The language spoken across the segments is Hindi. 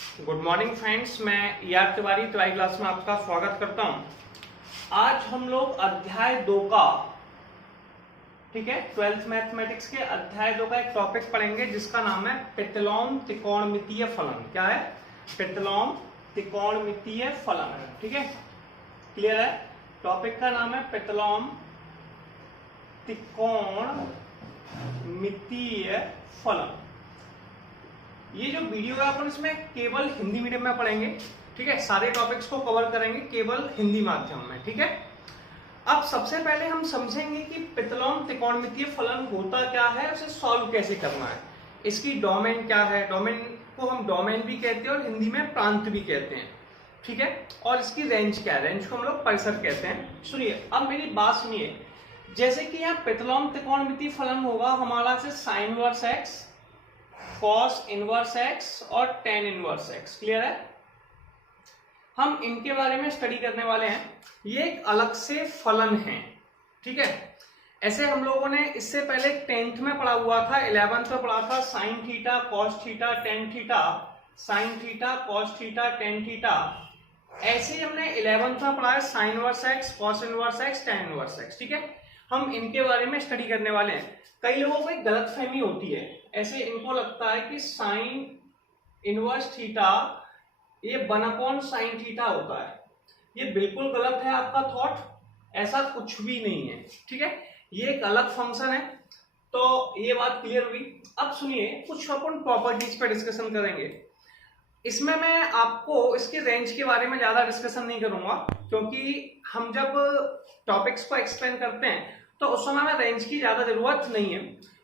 गुड मॉर्निंग फ्रेंड्स, मैं ER तिवारी ट्राई क्लास में आपका स्वागत करता हूं। आज हम लोग अध्याय 2 का, ठीक है, 12th मैथमेटिक्स के अध्याय 2 का एक टॉपिक पढ़ेंगे जिसका नाम है पेटलॉन त्रिकोणमितीय फलन। क्या है? पेटलॉन त्रिकोणमितीय फलन। ठीक है, क्लियर है? टॉपिक का नाम है पेटलॉन त्रिकोणमितीय फलन। ये जो वीडियो है अपन इसमें केवल हिंदी मीडियम में पढ़ेंगे। ठीक है, सारे टॉपिक्स को कवर करेंगे केवल हिंदी माध्यम में। ठीक है, अब सबसे पहले हम समझेंगे कि पेटलॉन त्रिकोणमितीय फलन होता क्या है, उसे सॉल्व कैसे करना है, इसकी डोमेन क्या है। डोमेन को हम डोमेन भी कहते हैं और हिंदी में प्रांत भी कहते हैं। ठीक है, और इसकी रेंज क्या है, रेंज को हम लोग परिसर कहते हैं। सुनिए, अब मेरी बात सुनिए। जैसे कि यहाँ पेटलॉन त्रिकोणमितीय फलन होगा हमारा से sign inverse x, cos inverse x और tan इनवर्स x। क्लियर है? हम इनके बारे में स्टडी करने वाले हैं। ये एक अलग से फलन है। ठीक है, ऐसे हम लोगों ने इससे पहले 10th में पढ़ा हुआ था, 11th में पढ़ा था sign theta cos theta tan theta, sign theta cos theta tan theta. ऐसे ही हमने 11th में पढ़ा है sine inverse x, cos inverse x, tan inverse x। ठीक है, हम इनके बारे में स्टडी करने वाले हैं। कई लोगों को एक गलतफहमी होती है, ऐसे इनको लगता है कि साइन इनवर्स थीटा ये 1/sin थीटा होता है। ये बिल्कुल गलत है आपका थॉट, ऐसा कुछ भी नहीं है। ठीक है, ये एक अलग फंक्शन है। तो ये बात क्लियर हुई। अब सुनिए, कुछ अपन प्रॉपर्टीज पे डिस्कशन करेंगे। इसमें मैं आपको इसके रेंज के बारे में ज्यादा डिस्कशन नहीं करूंगा, क्योंकि हम जब टॉपिक्स को एक्सप्लेन करते हैं तो उस समय में रेंज की ज्यादा जरूरत नहीं है।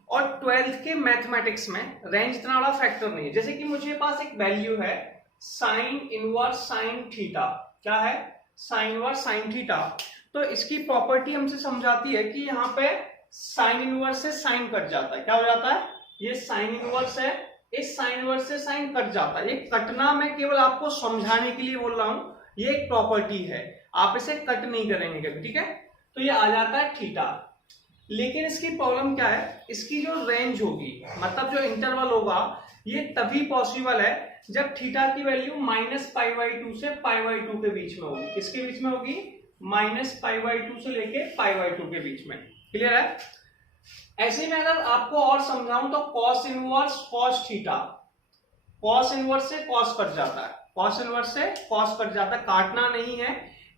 और 12th के मैथमेटिक्स में रेंज इतना बड़ा फैक्टर नहीं है। जैसे कि मुझे पास एक वैल्यू है साइन इनवर्स साइन थीटा। क्या है? Sine inverse sine theta. तो इसकी प्रॉपर्टी हमसे समझाती है कि यहाँ पे साइन इनवर्स से साइन कट जाता है। क्या हो जाता है? ये साइन इनवर्स है, इस साइन इनवर्स से साइन कट जाता है। ये कटना मैं केवल आपको समझाने के लिए बोल रहा हूं, ये एक प्रॉपर्टी है, आप इसे कट नहीं करेंगे कभी। ठीक है, तो ये आ जाता है थीटा। लेकिन इसकी प्रॉब्लम क्या है, इसकी जो रेंज होगी, मतलब जो इंटरवल होगा, ये तभी पॉसिबल है जब थीटा की वैल्यू -π/2 से π/2 के बीच में होगी। किसके बीच में होगी? -π/2 से लेके π/2 के बीच में। क्लियर है? ऐसे में अगर आपको और समझाऊं तो cos inverse cos theta, cos inverse से cos कट जाता है, cos इनवर्स से cos कट जाता है, काटना नहीं है,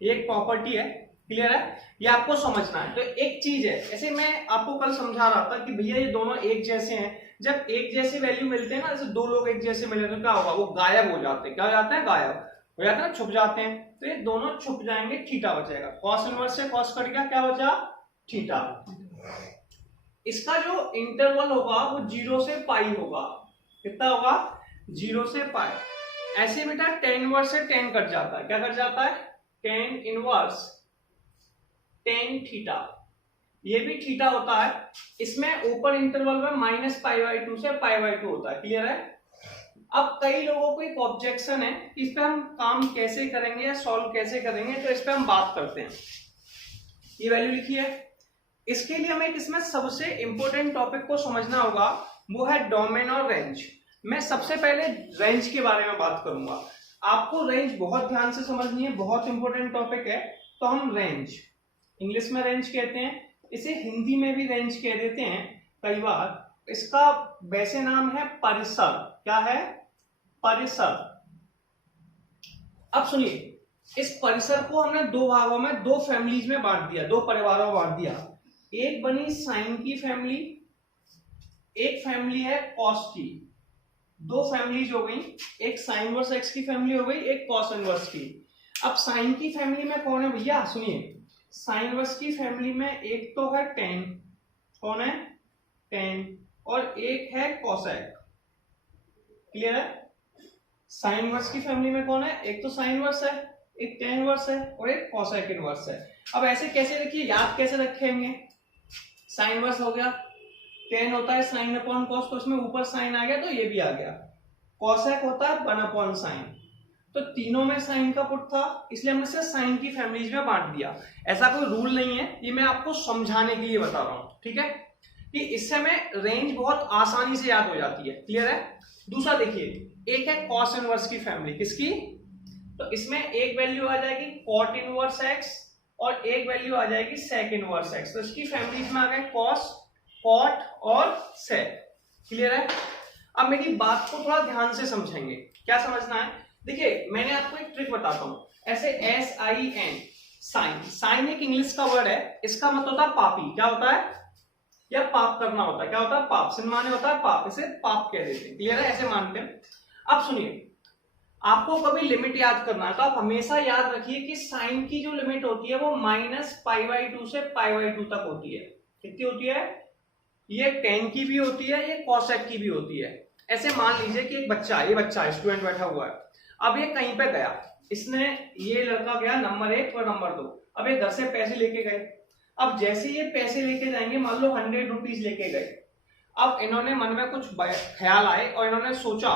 ये एक प्रॉपर्टी है। क्लियर है? ये आपको समझना है। तो एक चीज है, ऐसे मैं आपको कल समझा रहा था कि भैया ये दोनों एक जैसे हैं। जब एक जैसे वैल्यू मिलते हैं ना, जैसे दो लोग एक जैसे मिले तो क्या होगा? वो गायब हो जाते हैं। क्या हो जाता है? गायब हो जाता है, छुप जाते हैं। तो ये दोनों छुप जाएंगे, थीटा बचेगा। cos इनवर्स से cos कट गया, क्या बचा? थीटा। इसका जो इंटरवल होगा वो 0 से पाई होगा। कितना होगा? 0 से पाई। ऐसे बेटा tan इनवर्स से tan कट जाता है। क्या कट जाता है? tan इनवर्स tan थीटा, ये भी थीटा होता है। इसमें ऊपर इंटरवल में -π/2 से π/2 होता है। क्लियर है? अब कई लोगों को एक ऑब्जेक्शन है, इस पे हम काम कैसे करेंगे या सॉल्व कैसे करेंगे, तो इस पे हम बात करते हैं। ये वैल्यू लिखी है, इसके लिए हमें इसमें सबसे इंपॉर्टेंट टॉपिक को समझना होगा, वो है डोमेन और रेंज। मैं सबसे पहले रेंज के बारे में बात करूंगा। आपको रेंज बहुत ध्यान से समझनी है, बहुत इंपॉर्टेंट टॉपिक है। तो हम रेंज, इंग्लिश में रेंज कहते हैं, इसे हिंदी में भी रेंज कह देते हैं कई बार। इसका वैसे नाम है परिसर। क्या है? परिसर। अब सुनिए, इस परिसर को हमने दो भागों में, दो फैमिलीज में बांट दिया, दो परिवारों में बांट दिया। एक बनी साइन की फैमिली, एक फैमिली है कॉस की। दो फैमिलीज हो गई, एक साइन इनवर्स एक्स की फैमिली हो गई, एक कॉस इनवर्स की। अब साइन की फैमिली में कौन है भैया? सुनिए, साइन इनवर्स की फैमिली में एक तो है tan। कौन है? tan। और एक है कोसेक। क्लियर है? साइन इनवर्स की फैमिली में कौन है? एक तो साइन इनवर्स है, एक tan इनवर्स है और एक कोसेक इनवर्स है। अब ऐसे कैसे रखिए, याद कैसे रखेंगे? साइन इनवर्स हो गया, tan होता है साइन अपॉन कॉस, तो इसमें ऊपर साइन आ गया तो ये भी आ गया। कोसेक होता है 1/sin। तो तीनों में साइन का पुट था, इसलिए हमने इसे साइन की फैमिलीज में बांट दिया। ऐसा कोई रूल नहीं है, ये मैं आपको समझाने के लिए बता रहा हूं। ठीक है, कि इससे हमें रेंज बहुत आसानी से याद हो जाती है। क्लियर है? दूसरा देखिए, एक है कॉस इनवर्स की फैमिली, किसकी? तो इसमें एक वैल्यू आ जाएगी कॉट इनवर्स एक्स और एक वैल्यू आ जाएगी सेक इनवर्स एक्स। तो इसकी फैमिली में आ गए कॉस, कॉट और सेक। क्लियर है? अब मेरी बात को थोड़ा ध्यान से समझेंगे। क्या समझना है? देखिए मैंने आपको एक ट्रिक बताता हूं। ऐसे SIN, साइन, साइन एक इंग्लिश का वर्ड है, इसका मतलब होता है पापी। क्या होता है? या पाप करना होता है। क्या होता है? पाप। सिन माने होता है पाप, इसे पाप कह देते हैं। क्लियर है? ऐसे मानते हैं। अब सुनिए, आपको कभी लिमिट याद करना है तो आप हमेशा याद रखिए कि साइन की जो लिमिट होती है वो -π/2 से π/2 तक होती है। कितनी होती है? ये tan की भी होती है, ये cosec की भी होती है। ऐसे मान लीजिए कि एक बच्चा, ये बच्चा स्टूडेंट बैठा हुआ है, अब ये कहीं पे गया, इसने, ये लड़का गया नंबर 1 और नंबर 2, अब ये घर से पैसे लेके गए। अब जैसे ये पैसे लेके जाएंगे, मान लो 100 रुपीज लेके गए, अब इन्होंने मन में कुछ ख्याल आए और इन्होंने सोचा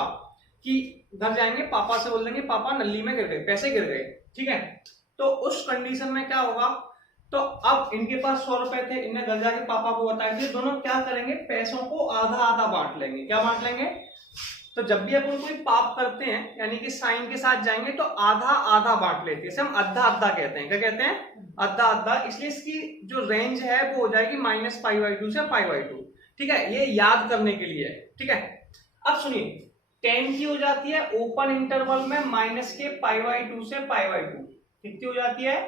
कि घर जाएंगे, पापा से बोल देंगे पापा नली में गिर गए, पैसे गिर गए। ठीक है, तो उस कंडीशन में क्या होगा? तो अब इनके पास 100 रुपए थे, इन्हें घर जाके पापा को बताया, फिर दोनों क्या करेंगे? पैसों को आधा आधा बांट लेंगे। क्या बांट लेंगे? तो जब भी अपन कोई पाप करते हैं, यानी कि साइन के साथ जाएंगे तो आधा आधा बांट लेते हैं, इसे हम अद्धा अद्धा कहते हैं। क्या कहते हैं? अद्धा अद्धा। इसलिए इसकी जो रेंज है वो हो जाएगी -π/2 से π/2। ठीक है, ये याद करने के लिए। ठीक है, अब सुनिए, tan की हो जाती है ओपन इंटरवल में -π/2 से π/2। कितनी हो जाती है?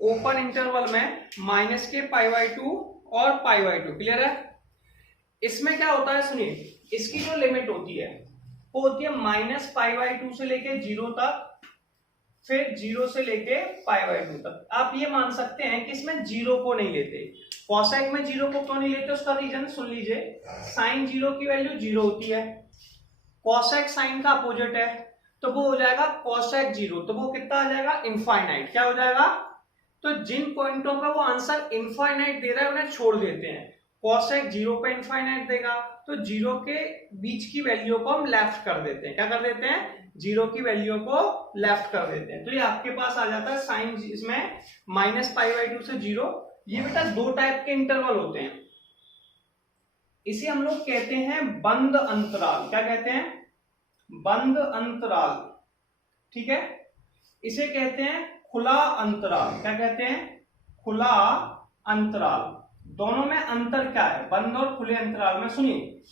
ओपन इंटरवल में -π/2 और π/2। क्लियर है? इसमें क्या होता है? सुनिए, इसकी जो लिमिट होती है वो होती है -π/2 से लेके 0 तक, फिर 0 से लेके π/2 तक। आप ये मान सकते हैं कि इसमें 0 को नहीं लेते। कॉसेक में 0 को क्यों नहीं लेते, उसका रीजन सुन लीजिए। साइन 0 की वैल्यू 0 होती है, कॉसेक साइन का अपोजिट है, तो वो हो जाएगा कॉसेक 0, तो वो कितना आ जाएगा? इनफाइनाइट। क्या हो जाएगा? तो जिन पॉइंटों का वो आंसर इनफाइनाइट दे रहा है उन्हें छोड़ देते हैं। कॉसेक 0 पे इनफाइनाइट देगा तो 0 के बीच की वैल्यू को हम लेफ्ट कर देते हैं। क्या कर देते हैं? 0 की वैल्यू को लेफ्ट कर देते हैं। तो ये आपके पास आ जाता है साइन, इसमें -π/2 से 0। ये बेटा दो टाइप के इंटरवल होते हैं, इसे हम लोग कहते हैं बंद अंतराल। क्या कहते हैं? बंद अंतराल। ठीक है, इसे कहते हैं खुला अंतराल। क्या कहते हैं? खुला अंतराल। दोनों में अंतर क्या है, बंद और खुले अंतराल में? सुनिए,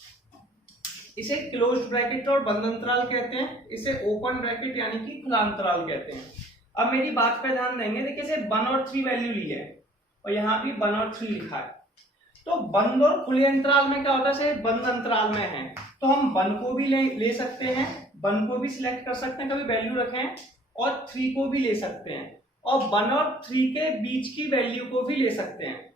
इसे क्लोज्ड ब्रैकेट और बंद अंतराल कहते हैं, इसे ओपन ब्रैकेट यानी कि खुला अंतराल कहते हैं। अब मेरी बात पे ध्यान देंगे। देखिए, इसे 1 और 3 वैल्यू ली है और यहाँ भी 1 और 3 लिखा है। तो बंद और खुले अंतराल में क्या होता है? बंद अंतराल में है तो हम 1 को भी ले सकते हैं, 1 को भी सिलेक्ट कर सकते हैं, कभी वैल्यू रखें, और 3 को भी ले सकते हैं, और 1 और 3 के बीच की वैल्यू को भी ले सकते हैं।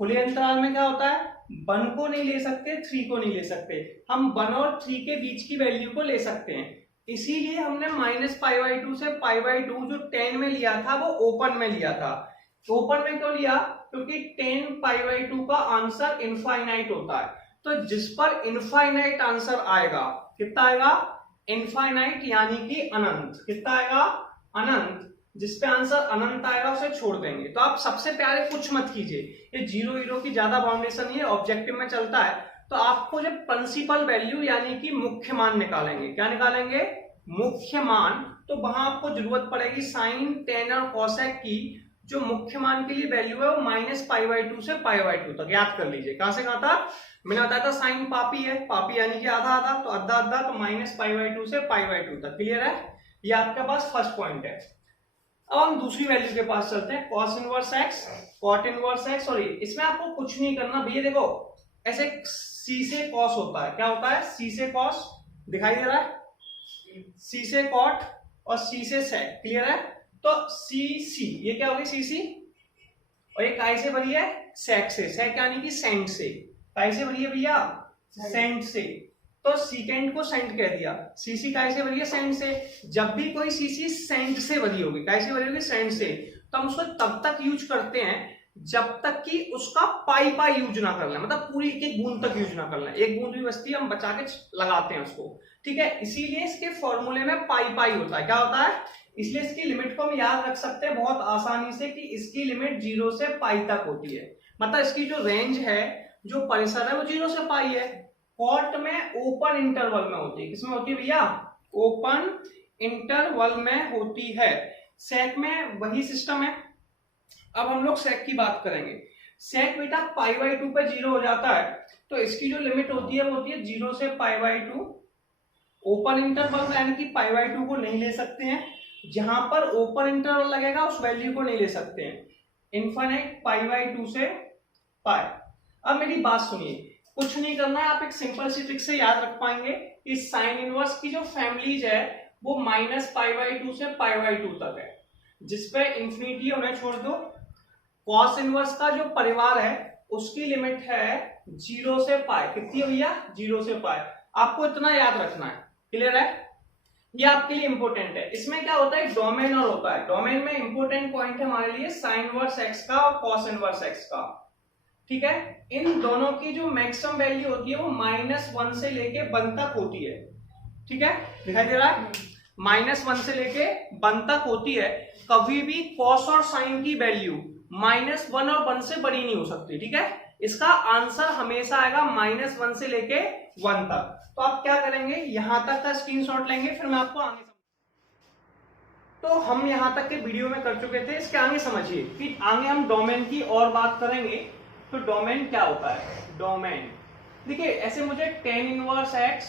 खुले अंतराल में क्या होता है? 1 को नहीं ले सकते, 3 को नहीं ले सकते, हम 1 और 3 के बीच की वैल्यू को ले सकते हैं। इसीलिए हमने -π/2 से π/2 जो tan में लिया था वो ओपन में लिया था। ओपन में क्यों लिया? क्योंकि tan π/2 का आंसर इनफाइनाइट होता है। तो जिस पर इनफाइनाइट आंसर आएगा, कितना आएगा? इनफाइनाइट यानी कि अनंत। कितना आएगा? अनंत। जिस पे आंसर अनंत आएगा उसे छोड़ देंगे। तो आप सबसे पहले कुछ मत कीजिए, ये 0 की ज्यादा बाउंडेशन ये ऑब्जेक्टिव में चलता है। तो आपको जब प्रिंसिपल वैल्यू यानी कि मुख्य मान निकालेंगे, क्या निकालेंगे? मुख्य मान। तो वहां आपको जरूरत पड़ेगी साइन, tan और कॉसेक की जो मुख्य मान के लिए वैल्यू है वो -π/2 से π/2 तक। याद कर लीजिए कहां से कहां था। मैंने बताया था साइन पापी है, पापी यानी कि आधा आधा, तो आधा आधा, तो -π/2 से π/2 तक। क्लियर है? ये आपके पास फर्स्ट पॉइंट है। अब हम दूसरी वैल्यू के पास चलते हैं, cos inverse x, cot inverse x। Sorry, इसमें आपको कुछ नहीं करना भैया। देखो, ऐसे c से cos होता है, क्या होता है? c से cos दिखाई दे रहा है, c से cot और c से sec। क्लियर है? तो c ये क्या होगी? c और ये काय से भरी है? sec से। sec यानी कि सेंट से। काय से भरी है भैया? सेंट से। तो सीकेंड को सेंट कह दिया। सीसी काय से भरी है? सेंट से। जब भी कोई सीसी सेंट से भरी होगी, काय से भरी होगी? सेंट से, तो हम उसको तब तक यूज करते हैं जब तक कि उसका पाई यूज ना कर लें, मतलब पूरी एक बूंद तक यूज ना कर लें। एक बूंद भी बचती है, हम बचा के लगाते हैं उसको। ठीक है, इसीलिए इसके फॉर्मूले में पाई होता है। क्या होता है? इसलिए इसकी लिमिट को हम याद रख सकते हैं बहुत आसानी से कि इसकी लिमिट 0 से पाई तक होती है। मतलब इसकी जो रेंज है, जो परिसर है, वो 0 से पाई है। कॉट में ओपन इंटरवल में होती है। किसमें होती है भैया? ओपन इंटरवल में होती है। सेक में वही सिस्टम है। अब हम लोग सेक की बात करेंगे। सेक बेटा π/2 पे 0 हो जाता है, तो इसकी जो लिमिट होती है वो होती है 0 से π/2। ओपन इंटरवल यानी कि π/2 को नहीं ले सकते हैं, जहां पर ओपन इंटरवल लगेगा उस वैल्यू को नहीं ले सकते हैं। इनफाइनाइट π/2 से π। अब मेरी बात सुनिए, कुछ नहीं करना है, आप एक सिंपल सी ट्रिक से याद रख पाएंगे। इस साइन इनवर्स की जो फैमिलीज है वो -π/2 से π/2 तक है, जिसपे इंफिनिटी उन्हें छोड़ दो। कॉस इनवर्स का जो परिवार है उसकी लिमिट है 0 से π। कितनी है भैया? 0 से π। आपको इतना याद रखना है। क्लियर है? ये आपके लिए इंपॉर्टेंट है। इसमें क्या होता है, डोमेन और होता है। डोमेन में इंपॉर्टेंट पॉइंट है हमारे लिए साइन इनवर्स एक्स का और कॉस इनवर्स एक्स का। ठीक है, इन दोनों की जो मैक्सिमम वैल्यू होती है वो -1 से लेके 1 तक होती है। ठीक है, दिखाई दे रहा है? -1 से लेके 1 तक होती है। कभी भी कॉस और साइन की वैल्यू -1 और 1 से बड़ी नहीं हो सकती। ठीक है, इसका आंसर हमेशा आएगा -1 से लेके 1 तक। तो आप क्या करेंगे, यहां तक का स्क्रीनशॉट लेंगे, फिर मैं आपको आगे तो हम यहां तक के वीडियो में कर चुके थे। इसके आगे समझिए कि आगे हम डोमेन की और बात करेंगे। तो डोमेन क्या होता है? डोमेन देखिए, ऐसे मुझे tan inverse x,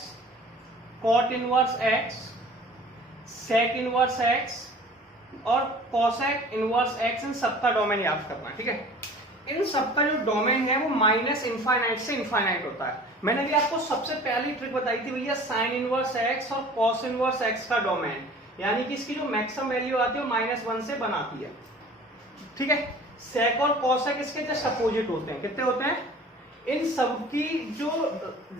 cot inverse x, sec inverse x और cosec इनवर्स x, इन सबका डोमेन याद करना है। ठीक है, इन सबका जो डोमेन है वो -इनफाइनाइट से इनफाइनाइट होता है। मैंने भी आपको सबसे पहली ट्रिक बताई थी भैया, साइन इनवर्स x और cos इनवर्स x का डोमेन, यानी कि इसकी जो मैक्सिमम वैल्यू आती है वो -1 से बनाती है। ठीक है, सेक और कॉसेक इसके जस्ट अपोजिट होते हैं। कितने होते हैं? इन सब की जो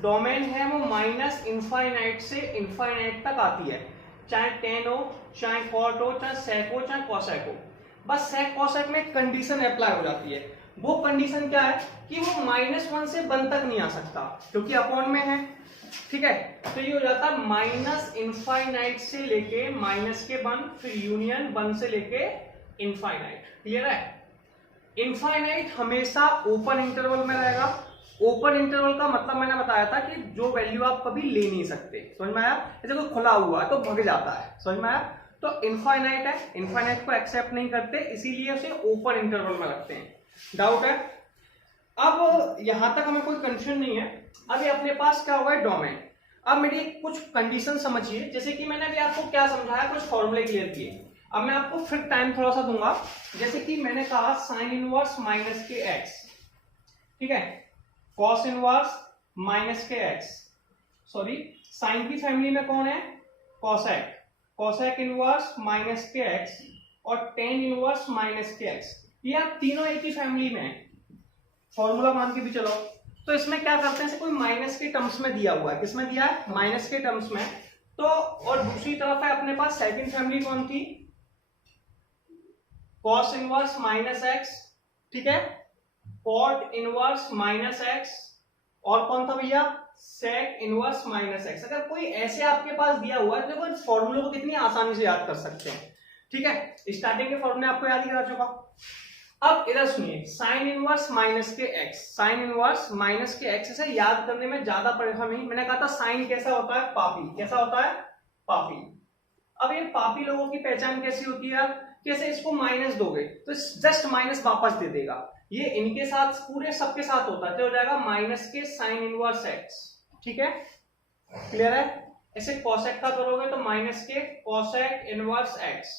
डोमेन है वो -इनफाइनाइट से इनफाइनाइट तक आती है, चाहे टेन हो, चाहे कॉट हो, चाहे सेक हो, चाहे कॉसेक हो। बस सेक कॉसेक में कंडीशन अप्लाई हो जाती है। वो कंडीशन क्या है कि वो -1 से 1 तक नहीं आ सकता, क्योंकि अपॉन में है। ठीक है, तो ये हो जाता है -इनफाइनाइट से लेके -1, फिर यूनियन 1 से लेके इनफाइनाइट। क्लियर है? इनफाइनाइट हमेशा ओपन इंटरवल में रहेगा। ओपन इंटरवल का मतलब मैंने बताया था कि जो वैल्यू आप कभी ले नहीं सकते। समझ में आया? जैसे कोई खुला हुआ है तो भग जाता है। समझ में आया? तो इनफाइनाइट है, इनफाइनाइट को एक्सेप्ट नहीं करते, इसीलिए उसे ओपन इंटरवल में रखते हैं। डाउट है? अब यहां तक हमें कोई कंफ्यूजन नहीं है। अभी अपने पास क्या होगा, डोमेन। अब मेरी कुछ कंडीशन समझिए, जैसे कि मैंने अभी आपको क्या समझाया, कुछ फॉर्मूले क्लियर किए। अब मैं आपको फिर टाइम थोड़ा सा दूंगा। जैसे कि मैंने कहा साइन इनवर्स -kx, ठीक है, cos inverse -kx, sorry sine की फैमिली में कौन है, कॉसेक, कॉसेक इनवर्स -kx और टेन इनवर्स -kx, ये आप तीनों एक ही फैमिली में है। फॉर्मूला मान के भी चलो। तो इसमें क्या करते हैं, कोई माइनस के टर्म्स में दिया हुआ है। किसमें दिया है? माइनस के टर्म्स में। तो और दूसरी तरफ है अपने पास सेकंड फैमिली कौन थी, कॉस इनवर्स -x, ठीक है, कॉट इनवर्स -x, और कौन था भैया, सेक इनवर्स -x। अगर कोई ऐसे आपके पास दिया हुआ है तो फॉर्मूले को कितनी आसानी से याद कर सकते हैं। ठीक है, स्टार्टिंग के फॉर्मूले आपको याद ही करा चुका। अब इधर सुनिए, sine inverse -kx, sine inverse -kx, इसे याद करने में ज्यादा परेशान नहीं। मैंने कहा था साइन कैसा होता है, पापी। कैसा होता है, पापी। अब ये पापी लोगों की पहचान कैसी होती है, कैसे इसको माइनस दोगे तो जस्ट माइनस वापस दे देगा। ये इनके साथ पूरे सबके साथ होता है, तो हो जाएगा माइनस के साइन इनवर्स x। ठीक है, क्लियर है? ऐसे कॉसेक का करोगे तो माइनस के कॉसेक इनवर्स x,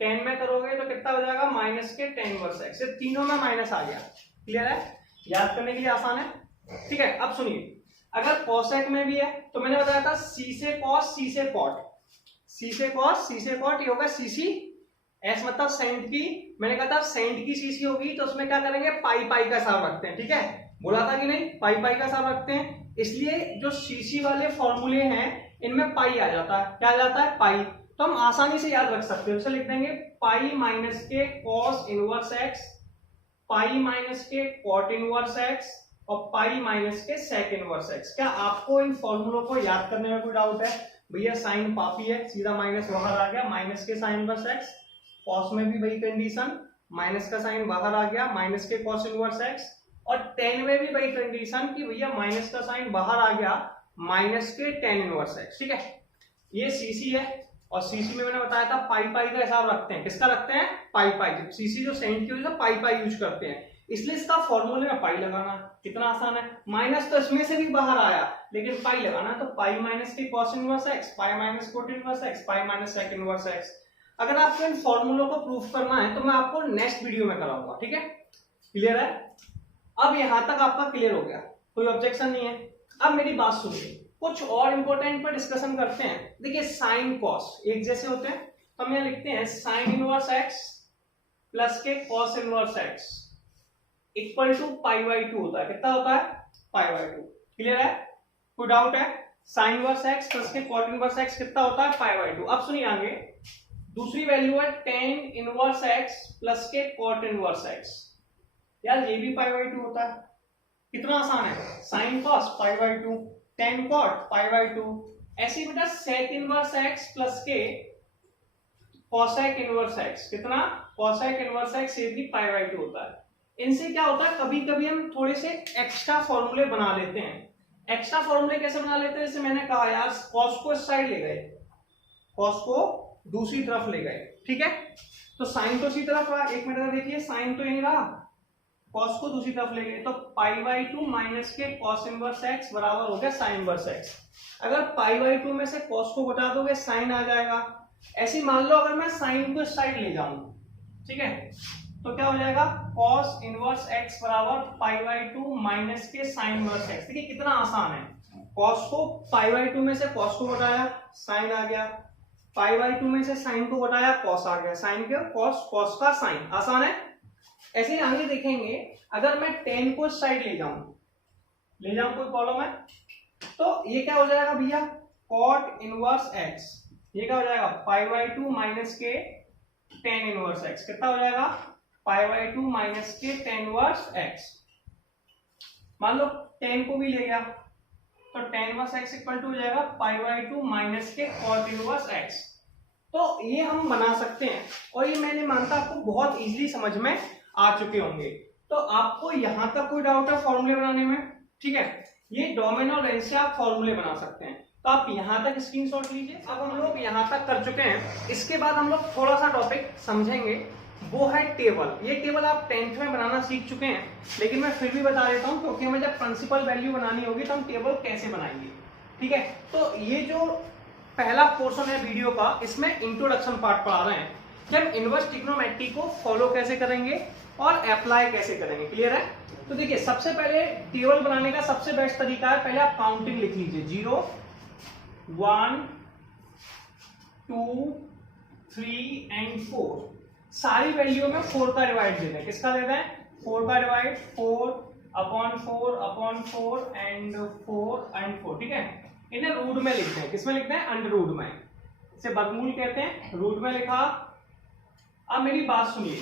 टेन में करोगे तो कितना हो जाएगा, माइनस के टेन इनवर्स x। ये तीनों में माइनस आ गया। क्लियर है? याद करने के लिए आसान है। ठीक है, अब सुनिए, अगर कॉसेक में भी है तो मैंने बताया था c से कॉस, c से कॉट, c से कॉस, c से कॉट, ये होगा cc। s मतलब सेंट की, मैंने कहा था सेंट की cc होगी तो उसमें क्या करेंगे, पाई पाई का हिसाब रखते हैं। ठीक है, बोला था कि नहीं, पाई पाई का हिसाब रखते हैं। इसलिए जो cc वाले फॉर्मूले हैं इनमें पाई आ जाता है। क्या आ जाता है, पाई। तो हम आसानी से याद रख सकते हैं। उसे लिख देंगे पाई माइनस के cos inverse x, pi minus के कॉट इनवर्स एक्स और पाई माइनस के सेक इनवर्स एक्स। क्या आपको इन फॉर्मूलों को याद करने में कोई डाउट है? भैया साइन पापी है, सीधा माइनस बाहर आ गया, माइनस के साइन इनवर्स एक्स। कॉस में भी वही कंडीशन, माइनस का साइन बाहर आ गया, माइनस के कॉस इनवर्स एक्स। और टेन में भी वही कंडीशन कि भैया माइनस का साइन बाहर आ गया, माइनस के टेन इनवर्स एक्स। ठीक है, ये सीसी है और सीसी में मैंने बताया था पाई पाई का हिसाब रखते हैं। किसका रखते हैं? पाई पाई। सीसी जो सेंट की वजह से पाई पाई यूज करते हैं, इसलिए इसका फॉर्मूले में पाई लगाना। कितना आसान है। माइनस तो इसमें से भी बाहर आया, लेकिन पाई लगाना, तो पाई माइनस के cos inverse x, pi minus cot inverse x, pi minus sec inverse x. अगर आपको इन फॉर्मूलों को प्रूफ करना है तो मैं आपको नेक्स्ट वीडियो में कराऊंगा, ठीक है? क्लियर है? अब यहां तक आपका क्लियर हो गया, कोई ऑब्जेक्शन नहीं है। अब मेरी बात सुनिए, कुछ और इंपॉर्टेंट पर डिस्कशन करते हैं। देखिए साइन कॉस एक जैसे होते हैं, तो हम यहां लिखते हैं साइन इनवर्स एक्स प्लस के cos inverse x equal to pi by 2 होता है। कितना होता है? पाई बाई 2। क्लियर है? कोई डाउट है? साइन इनवर्स एक्स प्लस के कॉट इनवर्स एक्स कितना होता है? पाई बाई 2। अब सुनिए आगे, दूसरी वैल्यू है टेन इनवर्स एक्स प्लस के कॉट इनवर्स एक्स। यार ये भी पाई बाई 2 होता है। कितना आसान है, sine cos pi by 2, tan cot pi by 2। ऐसे बेटा सेक इनवर्स एक्स प्लस के कॉसेक इनवर्स एक्स, कितना? कॉसेक इनवर्स एक्स ये भी पाई बाई 2 होता है। इनसे क्या होता है, कभी कभी हम थोड़े से एक्स्ट्रा फॉर्मूले बना लेते हैं। एक्स्ट्रा फॉर्मूले कैसे बना लेते हैं? जैसे मैंने कहा यार, कॉस को इस साइड ले गए, कॉस को दूसरी तरफ ले गए, ठीक है? तो साइन तो इसी तरफ रहा, एक मिनट देखिए, साइन तो यहीं रहा, कॉस को दूसरी तरफ ले गए, तो पाई बाई 2 माइनस के कॉस इनवर्स एक्स बराबर हो गया साइन इनवर्स एक्स। अगर पाई बाई 2 में से कॉस को घटा दोगे साइन आ जाएगा। ऐसे मान लो अगर मैं साइन को इस साइड ले जाऊं, ठीक है, तो क्या हो जाएगा? कॉस इनवर्स एक्स बराबर पाई बाई 2 माइनस के साइन इनवर्स एक्स। देखिए कितना आसान है, कॉस को पाई बाई 2 में से कॉस को घटाया, साइन आ गया, पाई बाई 2 में से साइन को घटाया, कॉस आ गया, साइन के कॉस, कॉस का साइन। आसान है। ऐसे ही आगे देखेंगे, अगर मैं 10 को इस साइड ले जाऊं कोई प्रॉब्लम है? तो ये क्या हो जाएगा भैया? कॉट इनवर्स एक्स, ये क्या हो जाएगा? पाई बाई 2 माइनस के टेन इनवर्स एक्स। कितना हो जाएगा? पाई बाई 2 माइनस के टेन इनवर्स एक्स। मान लो 10 को भी ले गया, तो tan inverse x equal to हो जाएगा पाई बाई 2 माइनस के कॉट इनवर्स एक्स। तो ये हम बना सकते हैं, और ये मैंने मानता आपको बहुत इजीली समझ में आ चुके होंगे। तो आपको यहां तक कोई डाउट है फॉर्मूले बनाने में? ठीक है, ये डोमेन और रेंज से आप फॉर्मूले बना सकते हैं, तो आप यहां तक स्क्रीनशॉट लीजिए। अब हम लोग यहां तक कर चुके हैं, इसके बाद हम लोग थोड़ा सा टॉपिक समझेंगे, वो है टेबल। ये टेबल आप 10th में बनाना सीख चुके हैं, लेकिन मैं फिर भी बता देता हूं, क्योंकि हमें जब प्रिंसिपल वैल्यू बनानी होगी तो हम टेबल कैसे बनाएंगे, ठीक है? तो ये जो पहला पोर्शन है वीडियो का, इसमें इंट्रोडक्शन पार्ट पढ़ा रहे हैं कि हम इनवर्स ट्रिग्नोमेट्री को फॉलो कैसे करेंगे और अप्लाई कैसे करेंगे। क्लियर है? तो देखिए, सबसे पहले टेबल बनाने का सबसे बेस्ट तरीका है, पहले आप काउंटिंग लिख लीजिए, 0 1 2 3 एंड 4। सारी वैल्यू में 4 का डिवाइड दे दें। किसका दे दें? 4 का डिवाइड, 4 अपॉन 4 अपॉन 4 एंड 4, ठीक है? इन्हें रूट में लिखते हैं। किसमें लिखते हैं? अंडर रूट में। इसे वर्गमूल कहते हैं, रूट में लिखा। अब मेरी बात सुनिए,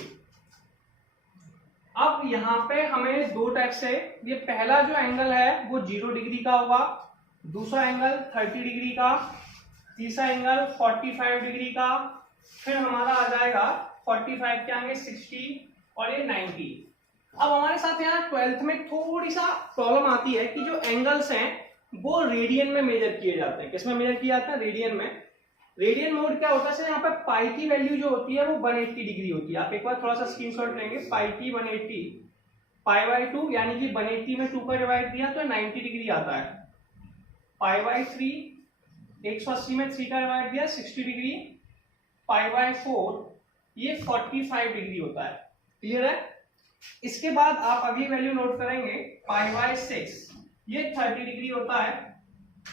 अब यहां पे हमें दो टाइप से, ये पहला जो एंगल है वो 0 डिग्री का होगा, दूसरा एंगल 30 डिग्री का, तीसरा एंगल 45 डिग्री का, फिर हमारा आ जाएगा 45 के आगे 60 और ये 90। अब हमारे साथ यहाँ 12th में थोड़ी सा प्रॉब्लम आती है कि जो एंगल्स हैं वो रेडियन में मेजर किए जाते हैं। किसमें मेजर किए जाते हैं? रेडियन में। रेडियन मोड क्या होता है? यहाँ पे पाई की वैल्यू जो होती है वो 180 डिग्री होती है। आप एक बार थोड़ा सा स्क्रीनशॉट लेंगे, पाई की 180, पाई बाई 2 यानी कि 180 में 2 का डिवाइड दिया तो 90 डिग्री आता है। पाई बाई 3, 180 में 3 का डिवाइड दिया 60 डिग्री, पाई बाई 4 ये 45 डिग्री होता है। क्लियर है? इसके बाद आप अगली वैल्यू नोट करेंगे, पाई बाई 6 ये 30 डिग्री होता है,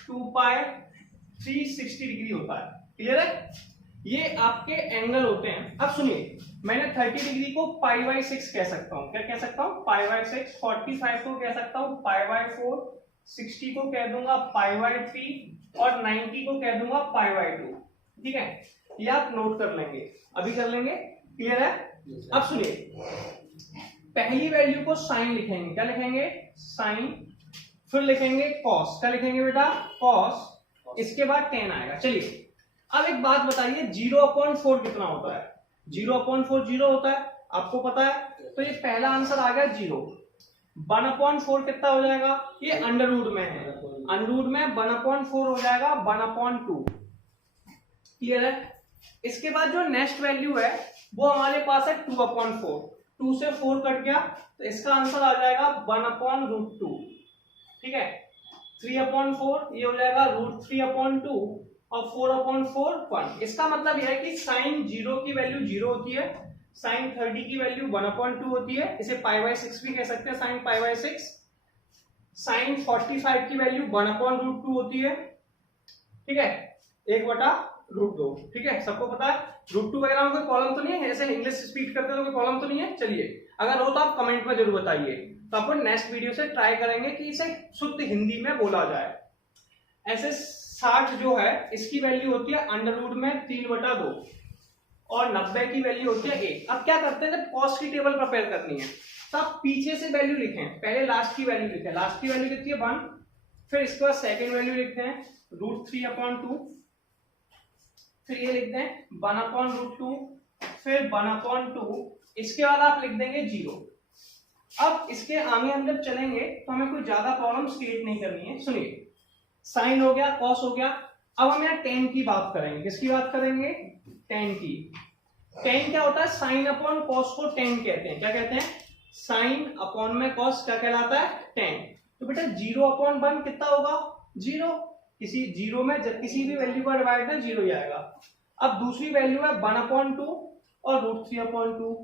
2 पाई 360 डिग्री होता है। क्लियर है? ये आपके एंगल होते हैं। अब सुनिए, मैंने 30 डिग्री को पाई बाई 6 कह सकता हूं। क्या कह सकता हूं? Pi by 6। 45 को कह सकता हूं पाई बाई 4, 60 को कह दूंगा पाई बाई 3 और 90 को कह दूंगा पाई बाई 2। ठीक है, ये आप नोट कर लेंगे, अभी कर लेंगे। क्लियर है? अब सुनिए, पहली वैल्यू को साइन लिखेंगे। क्या लिखेंगे? साइन। फिर लिखेंगे कॉस। क्या लिखेंगे बेटा? कॉस। इसके बाद 10 आएगा। चलिए, अब एक बात बताइए, 0/4 कितना होता है? 0/4 0 होता है, आपको पता है। तो ये पहला आंसर आ गया 0। 1/4 कितना हो जाएगा? ये अंडर रूट में है, अंडर रूट में 1/4 हो जाएगा 1/2। क्लियर है। इसके बाद जो नेक्स्ट वैल्यू है वो हमारे पास है 2/4, 2 से 4 कट गया तो इसका आंसर आ जाएगा 1/√2, ठीक है। 3/4 ये हो जाएगा √3/2 और 4/4 1। इसका मतलब यह है कि साइन 0 की वैल्यू 0 होती है, साइन 30 की वैल्यू 1/2 होती है, इसे π/6 भी कह सकते हैं, साइन π/6। साइन 45 की वैल्यू 1/√2 होती है, ठीक है, 1/√2, ठीक है, सबको पता है। √2 वगैरह में कोई प्रॉब्लम तो नहीं है, ऐसे इंग्लिश स्पीक करते तो कोई प्रॉब्लम तो नहीं है। चलिए अगर हो तो आप कमेंट में जरूर बताइए, तो अपन नेक्स्ट वीडियो से ट्राई करेंगे कि इसे शुद्ध हिंदी में बोला जाए। ऐसे 60 जो है इसकी वैल्यू होती है अंडर रूट में 3/2 और 90 की वैल्यू होती है 1। अब क्या करते हैं, जब कॉस्ट की टेबल प्रिपेयर करनी है तो आप पीछे से वैल्यु लिखें, पहले लास्ट की वैल्यू लिखें, लास्ट की वैल्यू कितनी है 1, फिर इसके बाद सेकेंड वैल्यू लिखते हैं √3/2, फिर ये लिखते हैं 1/√2, फिर 1/2, इसके बाद आप लिख देंगे 0। अब इसके आगे हम जब चलेंगे तो हमें कोई ज्यादा प्रॉब्लम क्रिएट नहीं करनी है। सुनिए, साइन हो गया, कॉस हो गया, अब हम यहाँ टेन की बात करेंगे। किसकी बात करेंगे, टेन की। टेन क्या होता है, साइन अपॉन कॉस को टेन कहते हैं। क्या कहते हैं, साइन अपॉन में कॉस क्या कहलाता है, टेन। तो बेटा 0/1 कितना होगा, 0। किसी 0 में जब किसी भी वैल्यू का डिवाइड है 0 ही आएगा। अब दूसरी वैल्यू है 1/2 और √3/2,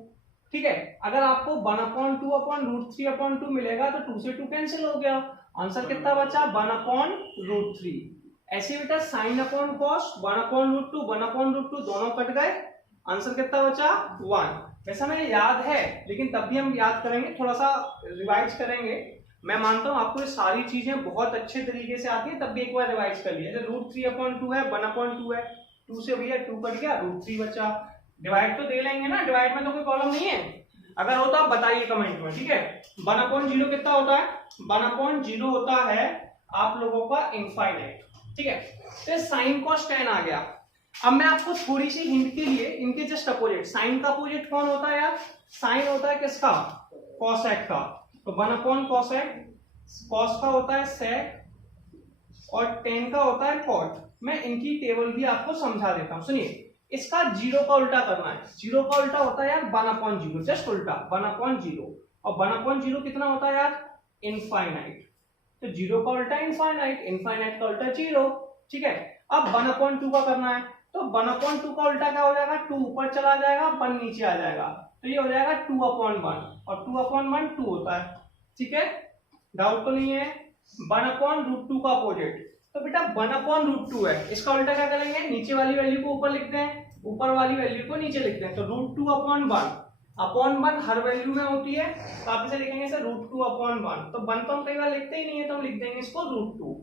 ठीक है। अगर आपको 1/2/√3/2 मिलेगा तो 2 से 2 कैंसिल हो गया, आंसर कितना बचा 1/√3। ऐसे बेटा साइन अपॉन कॉस 1/√2 1/√2 दोनों कट गए, आंसर कितना बचा 1। वैसा मुझे याद है लेकिन तब भी हम याद करेंगे, थोड़ा सा रिवाइज करेंगे। मैं मानता हूं आपको ये सारी चीजें बहुत अच्छे तरीके से आती है, तब भी एक बार रिवाइज कर लिया। √3/2 है, 1/2 है, 2 से भैया 2 कट गया, √3 बचा। डिवाइड तो दे लेंगे ना, डिवाइड में तो कोई प्रॉब्लम नहीं है। अगर हो तो आप बताइए कमेंट में, ठीक है। 1/0 कितना होता है, 1/0 होता है आप लोगों का इनफाइनाइट, ठीक है। तो साइन कॉस टेन आ गया। अब मैं आपको थोड़ी सी हिंट के लिए इनके जस्ट अपोजिट, साइन का अपोजिट कौन होता है यार, साइन होता है किसका, कॉसेक का। तो 1/cosec, कॉस का होता है सेक और टेन का होता है कॉट। मैं इनकी टेबल भी आपको समझा देता हूं, सुनिए। इसका 0 का उल्टा करना है, 0 का उल्टा होता है यार 1/0, जस्ट उल्टा 1/0। और 1/0 कितना होता है यार, इनफाइनाइट। तो 0 का उल्टा इनफाइनाइट, इनफाइनाइट का उल्टा 0, ठीक है। अब 1/2 का करना है, तो 1/2 का उल्टा क्या हो जाएगा, 2 ऊपर चला जाएगा 1 नीचे आ जाएगा, तो ये हो जाएगा 2/1 और 2/1 2 होता है, ठीक है। डाउट तो नहीं है। 1/√2 का अपोजिट, तो बेटा 1/√2 है, इसका उल्टा क्या करेंगे, नीचे वाली वैल्यू को ऊपर लिखते हैं, ऊपर वाली वैल्यू को नीचे लिखते हैं। तो √2/1 हर वैल्यू में होती है, तो आप इसे लिखेंगे सर √2/1। तो 1 तो हम कई बार लिखते ही नहीं है, तो हम लिख देंगे इसको √2।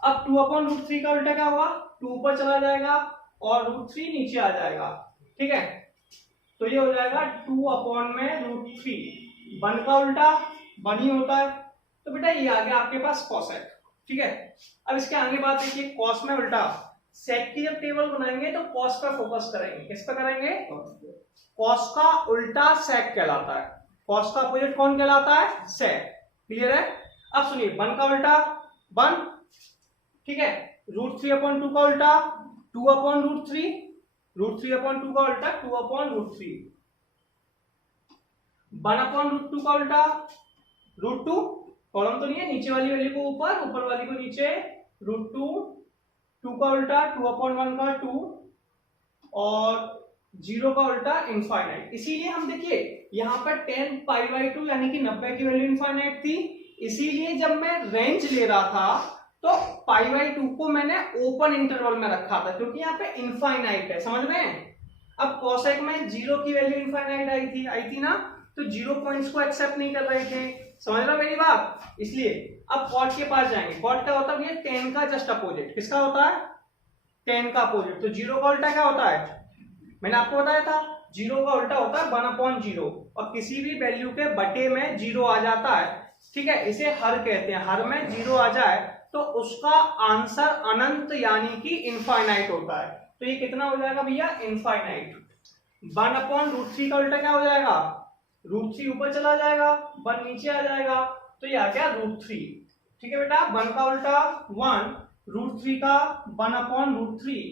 अब 2/√3 का उल्टा क्या होगा, 2 ऊपर चला जाएगा और √3 नीचे आ जाएगा, ठीक है। तो ये हो जाएगा 2/√3। 1 का उल्टा 1 ही होता है, तो बेटा ये आ गया आपके पास कॉसेक, ठीक है। अब इसके आगे बात देखिए, कॉस में उल्टा, सेक की जब टेबल बनाएंगे तो कॉस पर फोकस करेंगे। किस पर करेंगे, कॉस का उल्टा सेक कहलाता है, कॉस का अपोजिट कौन कहलाता है, सेक। क्लियर है। अब सुनिए, 1 का उल्टा 1, ठीक है। √3/2 का उल्टा 2/√3, √3/2 का उल्टा 2/√3। 1/√2 का उल्टा √2, कॉलम तो नहीं है, नीचे वाली वैल्यू को ऊपर, ऊपर वाली को नीचे, √2। 2 का उल्टा 2/1 का 2 और 0 का उल्टा इनफाइनाइट। इसीलिए हम देखिए यहाँ पर 10π/2 यानी कि 90 की वैल्यू इनफाइनाइट थी, इसीलिए जब मैं रेंज ले रहा था तो π/2 को मैंने ओपन इंटरवल में रखा था, क्योंकि यहाँ पे इनफाइनाइट है, समझ में। अब कॉसेक में 0 की वैल्यू इनफाइनाइट आई थी ना, तो 0 पॉइंट्स को एक्सेप्ट नहीं कर रहे थे, समझ रहे हो मेरी बात। इसलिए अब कॉट के पास जाएंगे, कॉट क्या होता है, 10 का जस्ट अपोजिट। किसका होता है, 10 का अपोजिट। तो 0 का उल्टा क्या होता है, मैंने आपको बताया था 0 का उल्टा होता है 1/0, और किसी भी वैल्यू के बटे में 0 आ जाता है, ठीक है, इसे हर कहते हैं। हर में 0 आ जाए तो उसका आंसर अनंत यानी कि इनफाइनाइट होता है। तो ये कितना हो जाएगा भैया, इनफाइनाइट। 1/√3 का उल्टा क्या हो जाएगा, √3 ऊपर चला जाएगा 1 नीचे आ जाएगा, तो ये आ गया √3, ठीक है बेटा। 1 का उल्टा 1, √3 का 1/√3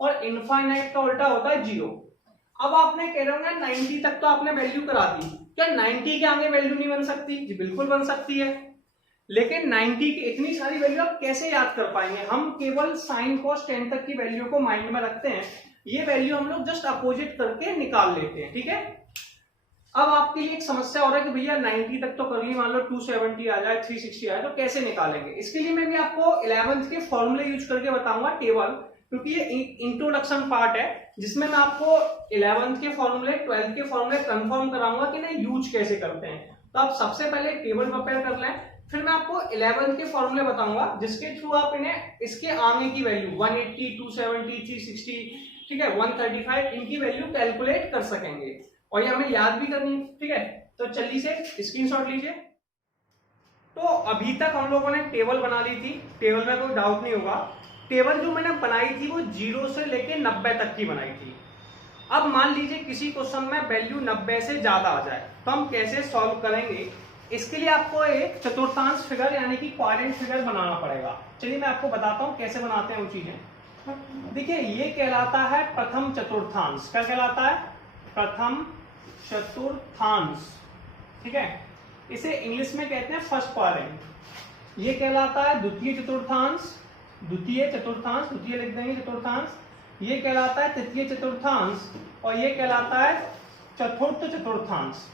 और इनफाइनाइट का उल्टा होता है 0। अब आपने कह रहे होंगे 90 तक तो आपने वैल्यू करा दी, क्या 90 के आगे वैल्यू नहीं बन सकती? जी बिल्कुल बन सकती है, लेकिन 90 की इतनी सारी वैल्यू आप कैसे याद कर पाएंगे? हम केवल साइन कॉस टेन तक की वैल्यू को माइंड में रखते हैं, ये वैल्यू हम लोग जस्ट अपोजिट करके निकाल लेते हैं, ठीक है। अब आपके लिए एक समस्या हो रहा है कि भैया 90 तक तो कर ली, मान लो 270 आ जाए, 360 आए, तो कैसे निकालेंगे? इसके लिए मैं भी आपको 11th के फॉर्मूले यूज करके बताऊंगा टेबल, क्योंकि ये इंट्रोडक्शन पार्ट है जिसमें मैं आपको 11th के फॉर्मूले 12th के फॉर्मूले कंफर्म कराऊंगा कि नहीं यूज कैसे करते हैं। तो आप सबसे पहले टेबल प्रिपेयर कर लें, फिर मैं आपको 11th के फॉर्मूले बताऊंगा जिसके थ्रू आप इन्हें इसके आगे की वैल्यू 180, 270, 360, ठीक है, 135 इनकी वैल्यू कैलकुलेट कर सकेंगे, और ये हमें याद भी करनी है, ठीक है। तो चलिए से स्क्रीनशॉट लीजिए। तो अभी तक हम लोगों ने टेबल बना ली थी, टेबल में कोई डाउट नहीं होगा। टेबल जो मैंने बनाई थी वो 0 से लेके 90 तक की बनाई थी। अब मान लीजिए किसी क्वेश्चन में वैल्यू 90 से ज्यादा आ जाए तो हम कैसे सॉल्व करेंगे? इसके लिए आपको एक चतुर्थांश फिगर यानी कि क्वाड्रेंट फिगर बनाना पड़ेगा। चलिए मैं आपको बताता हूं कैसे बनाते हैं वो चीजें। देखिए ये कहलाता है प्रथम चतुर्थांश। क्या कहलाता है? प्रथम चतुर्थांश, ठीक है। इसे इंग्लिश में कहते हैं फर्स्ट क्वाड्रेंट। ये कहलाता है द्वितीय चतुर्थांश, द्वितीय चतुर्थांश, द्वितीय लिख देंगे चतुर्थांश। ये कहलाता है तृतीय चतुर्थांश, और ये कहलाता है चतुर्थ चतुर्थांश।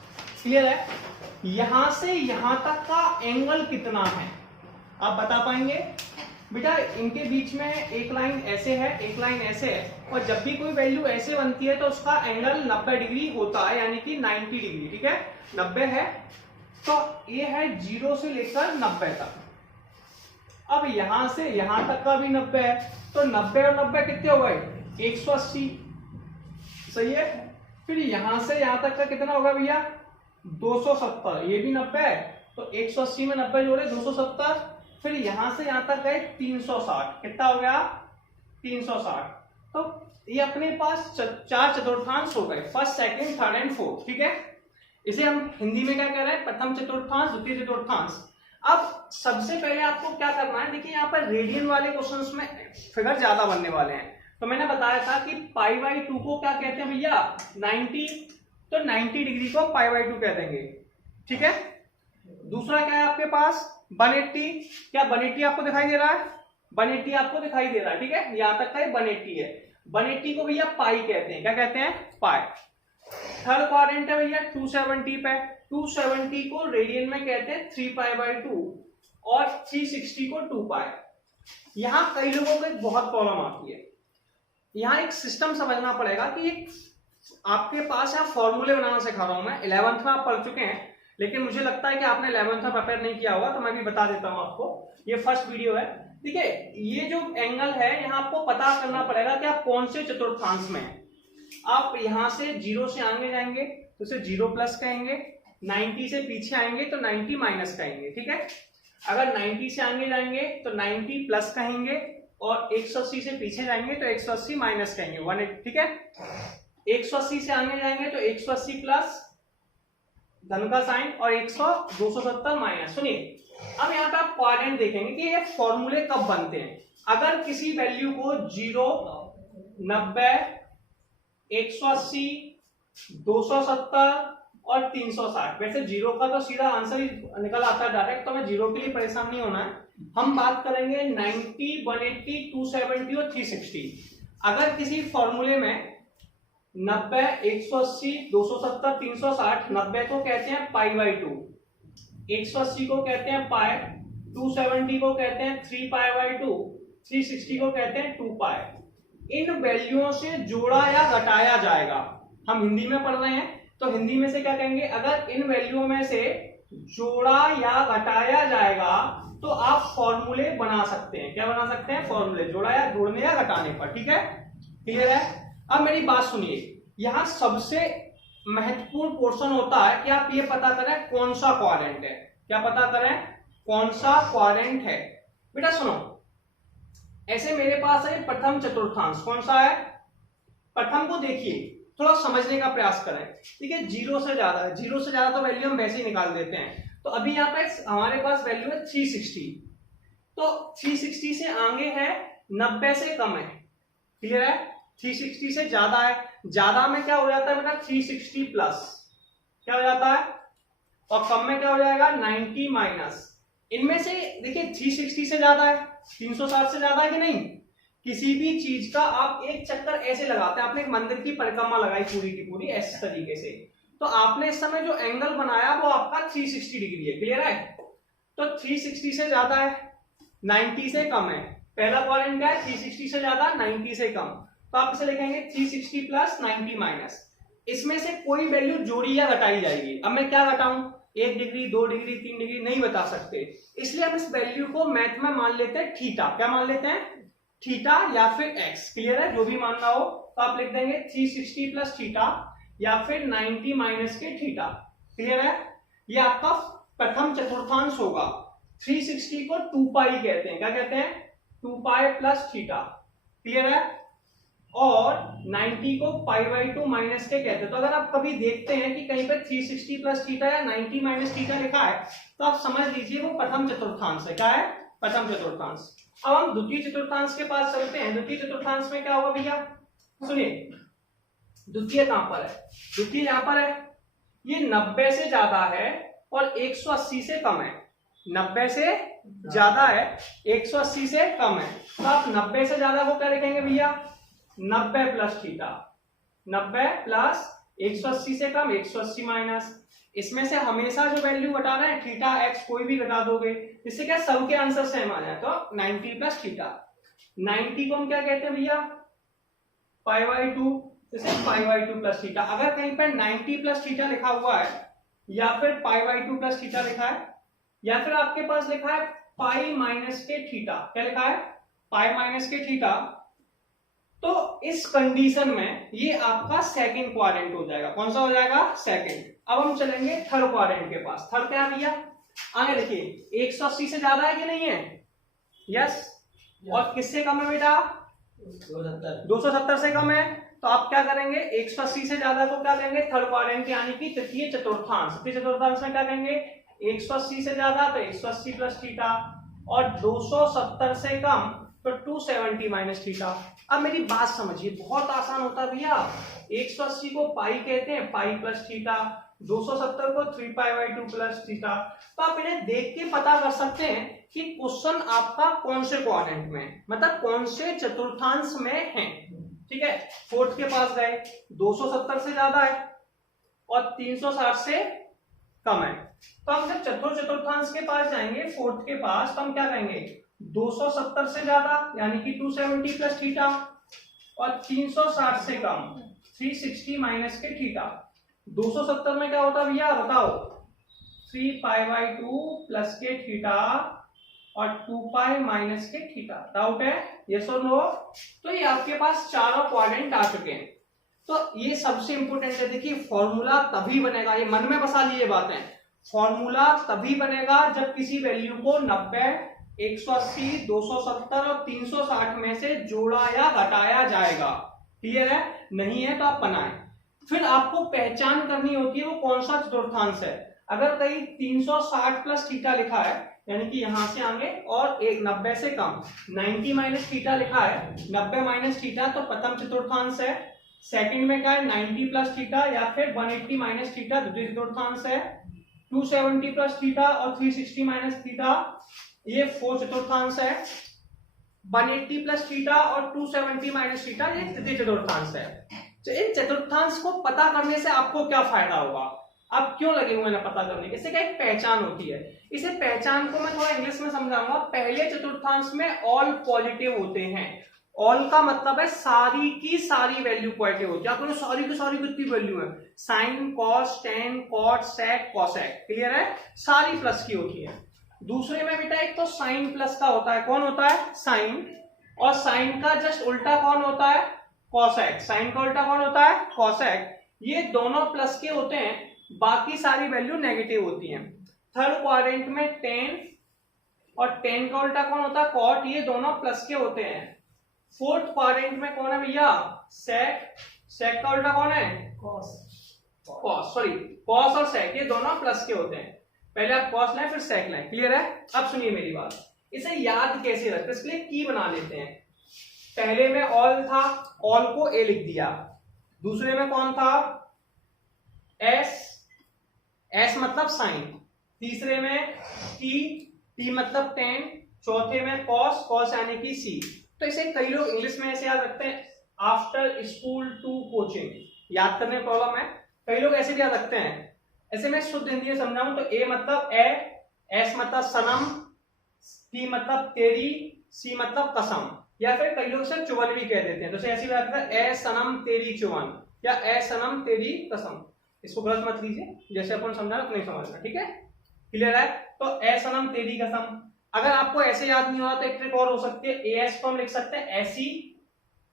क्लियर है? यहां से यहां तक का एंगल कितना है आप बता पाएंगे? बेटा इनके बीच में एक लाइन ऐसे है, एक लाइन ऐसे है, और जब भी कोई वैल्यू ऐसे बनती है तो उसका एंगल 90 डिग्री होता है, यानी कि 90 डिग्री, ठीक है। 90 है तो ये है 0 से लेकर 90 तक। अब यहां से यहां तक का भी 90 है, तो 90 और 90 कितने हो गए? 180, सही है। फिर यहां से यहां तक का कितना होगा भैया? 270, ये भी 90 है, तो 180 में 90 जोड़े 270। फिर यहां से यहां तक गए 360, कितना हो गया? 360। तो ये अपने पास 4 चतुर्थांश हो गए, first, second, third and fourth, ठीक है। इसे हम हिंदी में क्या कह रहे हैं? प्रथम चतुर्थांश, द्वितीय चतुर्थांश। अब सबसे पहले आपको क्या करना है? देखिए यहाँ पर रेडियन वाले क्वेश्चंस में फिगर ज्यादा बनने वाले हैं, तो मैंने बताया था कि π/2 को क्या कहते हैं भैया? 90, तो 90 डिग्री को π/2 कह देंगे, ठीक है। दूसरा क्या है आपके पास? 180। क्या 180 आपको दिखाई दे रहा है? 180 आपको दिखाई दे रहा है, ठीक है। यहां तक का 180 है। 180 को भैया पाई कहते हैं। क्या कहते हैं? पाई। थर्ड क्वाड्रेंट है भैया 270 पे। 270 को रेडियन में कहते हैं 3π/2, और 360 को 2π। यहां कई लोगों को एक बहुत प्रॉब्लम आती है, यहां एक सिस्टम समझना पड़ेगा कि एक आपके पास यहाँ फॉर्मूले बनाना सिखा रहा हूं मैं। 11th में आप पढ़ चुके हैं, लेकिन मुझे लगता है कि आपने 11th में प्रिपेयर नहीं किया होगा, तो मैं भी बता देता हूं आपको। ये फर्स्ट वीडियो है। ठीक है, ये जो एंगल है यहाँ आपको पता करना पड़ेगा कि आप कौन से चतुर्थांश में हैं। आप यहां से 0 से आगे जाएंगे तो उसे 0 प्लस कहेंगे, 90 से पीछे आएंगे तो 90 माइनस कहेंगे, ठीक है। अगर 90 से आगे जाएंगे तो 90 प्लस कहेंगे, और 180 से पीछे जाएंगे तो 180 माइनस कहेंगे, 180, ठीक है। 180 से आगे जाएंगे तो 180 प्लस धन का साइन, और 270 माइनस। सुनिए, अब यहाँ पे आप क्वाड्रेंट देखेंगे कि ये फॉर्मूले कब बनते हैं। अगर किसी वैल्यू को 0, 90, 180, 270 और 360, वैसे 0 का तो सीधा आंसर ही निकल आता है डायरेक्ट, तो मैं 0 के लिए परेशान नहीं होना है। हम बात करेंगे 90, 180, 270 और 360। अगर किसी फॉर्मूले में 90, 180, 270, 360, 90 को कहते हैं π/2, 180 को कहते हैं पाई, 270 को कहते हैं 3π/2, 360 को कहते हैं 2π। इन वैल्यूओं से जोड़ा या घटाया जाएगा। हम हिंदी में पढ़ रहे हैं तो हिंदी में से क्या कहेंगे? अगर इन वैल्यूओं में से जोड़ा या घटाया जाएगा तो आप फॉर्मूले बना सकते हैं। क्या बना सकते हैं? फॉर्मूले, जोड़ा या जोड़ने या घटाने पर, ठीक है। क्लियर है? अब मेरी बात सुनिए, यहां सबसे महत्वपूर्ण पोर्शन होता है कि आप ये पता करें कौन सा क्वाड्रेंट है। क्या पता करें? कौन सा क्वाड्रेंट है। बेटा सुनो, ऐसे मेरे पास है प्रथम चतुर्थांश। कौन सा है? प्रथम को देखिए, थोड़ा समझने का प्रयास करें, ठीक है। 0 से ज्यादा, 0 से ज्यादा तो वैल्यू हम वैसे ही निकाल देते हैं। तो अभी यहाँ पे हमारे पास वैल्यू है 360, तो 360 से आगे है 90 से कम है। क्लियर है? 360 से ज्यादा है, ज्यादा में क्या हो जाता है बेटा 360 प्लस क्या हो जाता है, और कम में क्या हो जाएगा 90 माइनस। इनमें से देखिए 360 से ज्यादा है, 360 से ज्यादा है कि नहीं। किसी भी चीज का आप एक चक्कर ऐसे लगाते हैं, आपने एक मंदिर की परिक्रमा लगाई पूरी की पूरी इस तरीके से, तो आपने इस समय जो एंगल बनाया वो आपका 360 डिग्री है, क्लियर है। तो 360 से ज्यादा है, 90 से कम है, पहला क्वाड्रेंट क्या है 360 से ज्यादा 90 से कम, तो आप इसे लिखेंगे 360 प्लस 90 माइनस। इसमें से कोई वैल्यू जोड़ी या घटाई जाएगी। अब मैं क्या घटाऊं, 1 डिग्री 2 डिग्री 3 डिग्री नहीं बता सकते, इसलिए हम इस वैल्यू को मैथ में मान लेते हैं थीटा। क्या मान लेते हैं, थीटा या फिर एक्स, क्लियर है। जो भी मानना हो तो आप लिख देंगे 360 प्लस थीटा या फिर 90 माइनस के थीटा, क्लियर है। ये आपका प्रथम चतुर्थांश होगा। 360 को 2 पाई कहते हैं, क्या कहते हैं 2 पाई प्लस थीटा, क्लियर है। और 90 को पाई बाई 2 माइनस के कहते हैं। तो अगर आप कभी देखते हैं कि कहीं पर 360 प्लस थीटा या 90 माइनस थीटा लिखा है तो आप समझ लीजिए वो प्रथम चतुर्थांश है। क्या है, प्रथम चतुर्थांश। अब हम द्वितीय चतुर्थांश के पास चलते हैं। द्वितीय चतुर्थांश में क्या होगा भैया, सुनिए, द्वितीय कहां पर है, द्वितीय यहां पर है, ये 90 से ज्यादा है और 180 से कम है। 90 से ज्यादा है, 180 से कम है, तो आप 90 से ज्यादा को क्या लिखेंगे भैया 90 प्लस थीटा, 90 प्लस 180 से कम 180 माइनस। इसमें से हमेशा जो वैल्यू घटा रहे हैं थीटा एक्स कोई भी घटा दोगे, इससे क्या सबके आंसर सेम आ जाए। तो 90 प्लस थीटा, 90 को हम क्या कहते हैं भैया पाई बाई 2, इसे पाई बाई 2 प्लस थीटा। अगर कहीं पर 90 प्लस थीटा लिखा हुआ है या फिर पाई बाई 2 प्लस थीटा लिखा है या फिर आपके पास लिखा है पाई माइनस के थीटा, क्या लिखा है पाई माइनस के थीटा, तो इस कंडीशन में ये आपका सेकंड क्वाड्रेंट हो जाएगा। कौन सा हो जाएगा, सेकंड। अब हम चलेंगे थर्ड क्वाड्रेंट के पास। थर्ड क्या है भैया, आगे देखिए 180 से ज्यादा है कि नहीं है, यस, और किससे कम है बेटा 270 से कम है। तो आप क्या करेंगे 180 से ज्यादा को क्या कहेंगे थर्ड क्वाड्रेंट, यानी कि तृतीय चतुर्थांश। तृतीय चतुर्थांश में क्या कहेंगे 180 से ज्यादा तो 180 प्लस थीटा, और 270 से कम तो 270 माइनस थीटा। अब मेरी बात समझिए, बहुत आसान होता है भैया। 180 को पाई कहते हैं, पाई प्लस थीटा, 270 को 3 पाई बाई 2 प्लस थीटा। तो आप इन्हें देख के पता कर सकते हैं कि क्वेश्चन आपका कौन से क्वाड्रेंट में, मतलब कौन से चतुर्थांश में है। ठीक है, फोर्थ के पास गए, 270 से ज्यादा है और 360 से कम है। तो हम जब चतुर्थांश के पास जाएंगे फोर्थ के पास, तो हम क्या कहेंगे 270 से ज्यादा यानी कि 270 प्लस थीटा, और 360 से कम 360 माइनस के थीटा। 270 में क्या होता है भैया बताओ 3 पाई बाई 2 प्लस के थीटा और 2 पाई माइनस के थीटा। डाउट है, यस और नो। तो ये आपके पास चारों क्वाड्रेंट आ चुके हैं। तो ये सबसे इंपोर्टेंट है, देखिए फॉर्मूला तभी बनेगा, ये मन में बसा लीजिए बातें, फॉर्मूला तभी बनेगा जब किसी वैल्यू को 90, 180, 270 और 360 में से जोड़ा या घटाया जाएगा। क्लियर है, नहीं है तो आप बनाएं। फिर आपको पहचान करनी होती है वो कौन सा चतुर्थांश है। अगर कहीं 360 प्लस थीटा लिखा है यानी कि यहां से आगे और 90 से कम 90 माइनस थीटा लिखा है, 90 माइनस थीटा तो प्रथम चतुर्थांश है। सेकंड में क्या है 90 प्लस थीटा या फिर 180 माइनस थीटा द्वितीय चतुर्थांश है। 270 प्लस थीटा और 360 माइनस थीटा ये फोर्थ चतुर्थांश है। 180 प्लस थीटा और 270 माइनस थीटा ये तृतीय चतुर्थांश है। तो इन चतुर्थांश को पता करने से आपको क्या फायदा होगा, आप क्यों लगे हुए ना पता करने के, इससे क्या एक पहचान होती है। इसे पहचान को मैं थोड़ा इंग्लिश में समझाऊंगा। पहले चतुर्थांश में ऑल पॉजिटिव होते हैं। ऑल का मतलब है सारी की सारी वैल्यू पॉजिटिव होती है। आपको सारी की सारी कितनी वैल्यू है, sine cos tan cot sec cosec, clear है, सारी प्लस की होती है। दूसरे में बेटा एक तो साइन प्लस का होता है, कौन होता है साइन, और साइन का जस्ट उल्टा कौन होता है कॉसेक, साइन का उल्टा कौन होता है कॉसेक। ये दोनों प्लस के होते हैं, बाकी सारी वैल्यू नेगेटिव होती हैं। थर्ड क्वाड्रेंट में टेन और टेन का उल्टा कौन होता है कॉट, ये दोनों प्लस के होते हैं। फोर्थ क्वाड्रेंट में कौन है भैया सेक, सेक का उल्टा कौन है कॉस, सॉरी कॉस और सेक ये दोनों प्लस के होते हैं। पहले आप कॉस लाए फिर सेक लाए, क्लियर है। अब सुनिए मेरी बात, इसे याद कैसे रखते हैं इसके लिए की बना लेते हैं। पहले में ऑल था, ऑल को ए लिख दिया, दूसरे में कौन था एस, एस मतलब साइन, तीसरे में टी, टी मतलब टेन, चौथे में कॉस, कॉस यानी कि सी। तो इसे कई लोग इंग्लिश में ऐसे याद रखते हैं आफ्टर स्कूल टू कोचिंग, याद करने में प्रॉब्लम है, कई लोग ऐसे भी याद रखते हैं। ऐसे मैं शुद्ध हिंदी में समझाऊं तो ए मतलब ए, एस मतलब सनम, टी मतलब तेरी, सी मतलब कसम, या फिर कई लोग इसे चुवन भी कह देते हैं। तो ऐसी बात है ए सनम तेरी चुवन या ए सनम तेरी कसम, इसको गलत मत लीजिए, जैसे अपन समझा तो नहीं समझना, ठीक है, क्लियर है। तो ए सनम तेरी कसम, अगर आपको ऐसे याद नहीं हुआ तो एक ट्रिक और हो सकती है, ए एस को हम लिख सकते हैं ऐसी,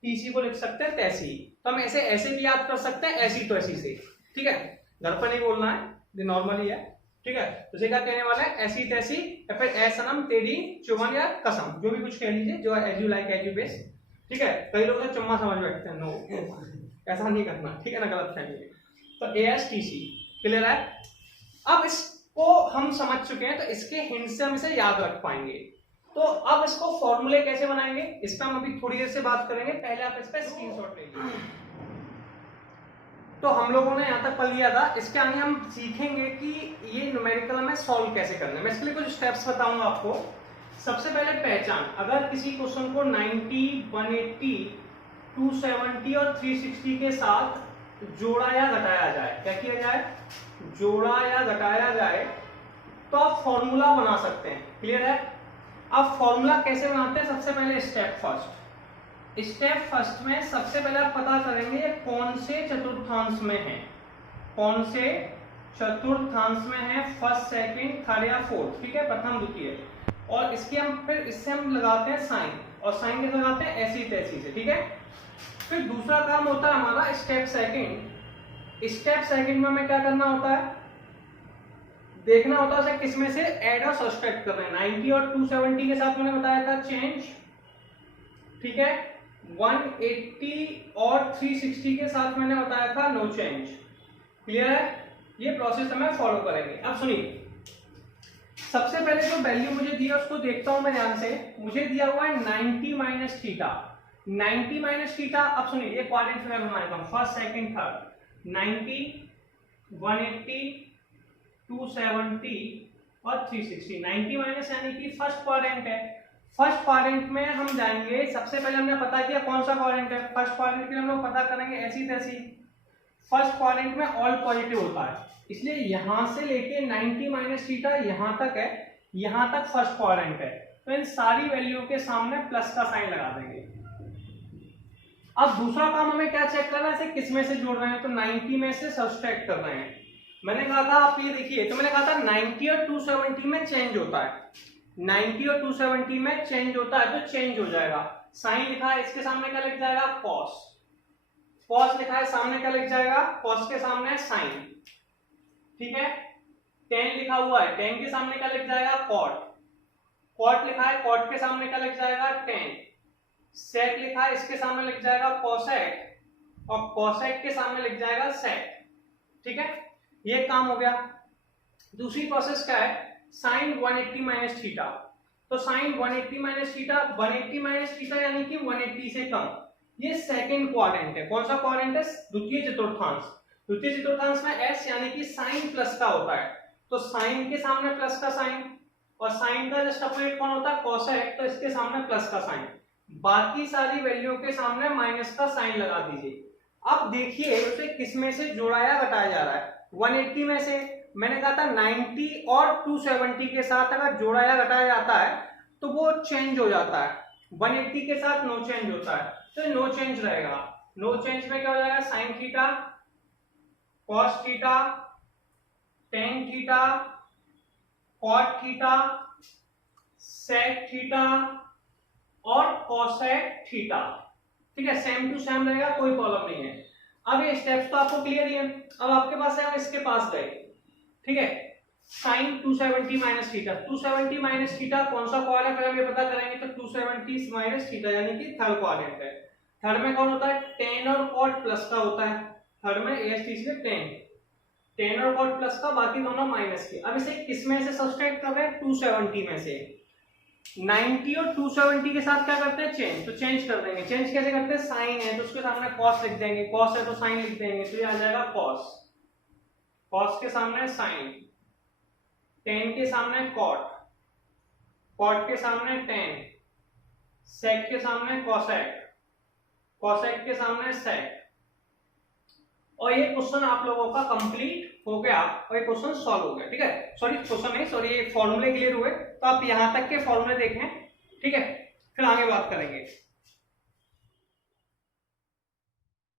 टीसी को लिख सकते हैं तैसी, तो हम ऐसे ऐसे भी याद कर सकते हैं ऐसी तो ऐसी से, ठीक है, घर पर नहीं बोलना है, ये नॉर्मली है, ठीक है। तो क्या कहने वाला है ऐसी तैसी या फिर ए सनम तेरी चुमन या कसम, जो भी कुछ कह लीजिए, जो as you like as you base, ठीक है। कई लोग तो चुम्मा समझ बैठते हैं, नो ऐसा नहीं करना, ठीक है ना, गलत फहमी। तो A S T C, clear है। अब इसको हम समझ चुके हैं, तो इसके हिंट से हम इसे याद रख पाएंगे। तो अब इसको फॉर्मूले कैसे बनाएंगे, इस पर हम अभी थोड़ी देर से बात करेंगे, पहले आप इस पर स्क्रीनशॉट ले लीजिए। तो हम लोगों ने यहाँ तक पढ़ लिया था, इसके आगे हम सीखेंगे कि ये न्यूमेरिकल में सॉल्व कैसे करना है। मैं इसके लिए कुछ स्टेप्स बताऊंगा आपको। सबसे पहले पहचान, अगर किसी क्वेश्चन को 90, 180, 270 और 360 के साथ जोड़ा या घटाया जाए, क्या किया जाए, जोड़ा या घटाया जाए, तो आप फॉर्मूला बना सकते हैं, क्लियर है। अब फॉर्मूला कैसे बनाते हैं, सबसे पहले स्टेप फर्स्ट में सबसे पहले आप पता करेंगे कौन से चतुर्थांश में है, कौन से चतुर्थांश में है, फर्स्ट, सेकंड, थर्ड या फोर्थ, ठीक है, प्रथम द्वितीय। और इसके हम फिर इससे हम लगाते हैं साइन, और साइन कैसे लगाते हैं, ऐसी तैसी से, ठीक है। फिर दूसरा काम होता है हमारा स्टेप सेकंड। स्टेप सेकंड में हमें क्या करना होता है, देखना होता है किसमें से ऐड और सब्सट्रैक्ट करना है। 90 और 270 के साथ मैंने बताया था चेंज, ठीक है, 180 और 360 के साथ मैंने बताया था नो चेंज, क्लियर है। ये प्रोसेस हमें फॉलो करेंगे। अब सुनिए, सबसे पहले जो वैल्यू मुझे दिया उसको देखता हूं मैं ध्यान से। मुझे दिया हुआ है 90 माइनस थीटा, 90 माइनस थीटा। अब सुनिए, ये क्वाड्रेंट फिगर हमारे पास फर्स्ट, सेकंड, थर्ड, 90, 180, 270 और 360। 90 माइनस यानी कि फर्स्ट क्वाड्रेंट है। फर्स्ट क्वाड्रेंट में हम जाएंगे, सबसे पहले हमने पता किया कौन सा क्वाड्रेंट है, फर्स्ट क्वाड्रेंट के लिए हम लोग पता करेंगे ऐसी तैसी। फर्स्ट क्वाड्रेंट में ऑल पॉजिटिव होता है, इसलिए यहां से लेके 90 माइनस थीटा यहां तक है, यहां तक फर्स्ट क्वाड्रेंट है, तो इन सारी वैल्यू के सामने प्लस का साइन लगा देंगे। अब दूसरा काम हमें क्या चेक करना है, इसे किस में से जोड़ रहे हैं, तो 90 में से सब्सट्रैक्ट कर रहे हैं। मैंने कहा था, आप ये देखिए, तो मैंने कहा था 90 और 270 में चेंज होता है, 90 और 270 में चेंज होता है, तो चेंज हो जाएगा। साइन लिखा है, इसके सामने क्या लिख जाएगा, कॉस, कॉस लिखा है, सामने क्या लिख जाएगा, कॉस के सामने साइन, ठीक है। टेन लिखा हुआ है, टेन के सामने क्या लिख जाएगा, कॉट, कॉट लिखा है, कॉट के सामने क्या लिख जाएगा, टेन। सेक लिखा है, इसके सामने लिख जाएगा कोसेक, और कोसेक के सामने लिख जाएगा सेक, ठीक है। ये काम हो गया। दूसरी प्रोसेस क्या है, साइन 180 माइनस थीटा। तो sine 180 minus theta, 180 minus theta यानी कि 180 से कम, ये सेकंड क्वाड्रेंट है। कौन सा क्वाड्रेंट है, द्वितीय चतुर्थांश। द्वितीय चतुर्थांश में एस यानी कि साइन प्लस का होता है, तो साइन के सामने प्लस का साइन, और साइन का जस्ट अपोजिट कौन होता है, कोसेक, तो इसके सामने प्लस का साइन। बाकी सारी वैल्यू के सामने माइनस का साइन लगा दीजिए। अब देखिए उसे किस में से जोड़ा या घटाया जा रहा है, 180 में से। मैंने कहा था 90 और 270 के साथ अगर जोड़ा या घटाया जाता है तो वो चेंज हो जाता है, 180 के साथ नो चेंज होता है, तो नो चेंज रहेगा। नो चेंज में क्या हो जाएगा, sine theta, cos theta, tan theta, cot theta, sec theta और कोसेक थीटा, ठीक है, सेम टू सेम रहेगा, कोई प्रॉब्लम नहीं है। अब ये स्टेप्स तो आपको क्लियर ही है। अब आपके पास है, हम इसके पास गए, ठीक है, sine 270 minus theta, 270 minus theta कौन सा क्वाड्रेंट है, हम ये पता करेंगे, तो 270 माइनस थीटा यानी कि थर्ड क्वाड्रेंट है। थर्ड में कौन होता है, टेन और कॉट प्लस का होता है, थर्ड में एएसटी से टेन और कॉट प्लस का, बाकी दोनों माइनस के। अब इसे किस में से सब्सट्रैक्ट कर रहे हैं, 270 में से। 90 और 270 के साथ क्या करते हैं, चेंज। तो चेंज कर देंगे। चेंज कैसे करते हैं, साइन है तो उसके सामने कॉस लिख देंगे, कॉस है तो साइन लिख देंगे, तो ये आ जाएगा कॉस, कॉस के सामने साइन, टेन के सामने कॉट, कॉट के सामने टेन, सेक के सामने कॉसेक, कॉसेक के सामने सेक। और ये क्वेश्चन आप लोगों का कंप्लीट हो गया और ये क्वेश्चन सॉल्व हो गया। ठीक है, सॉरी क्वेश्चन नहीं, सॉरी ये फॉर्मूले क्लियर हुए। तो आप यहां तक के फॉर्मूले देखें, ठीक है, फिर आगे बात करेंगे।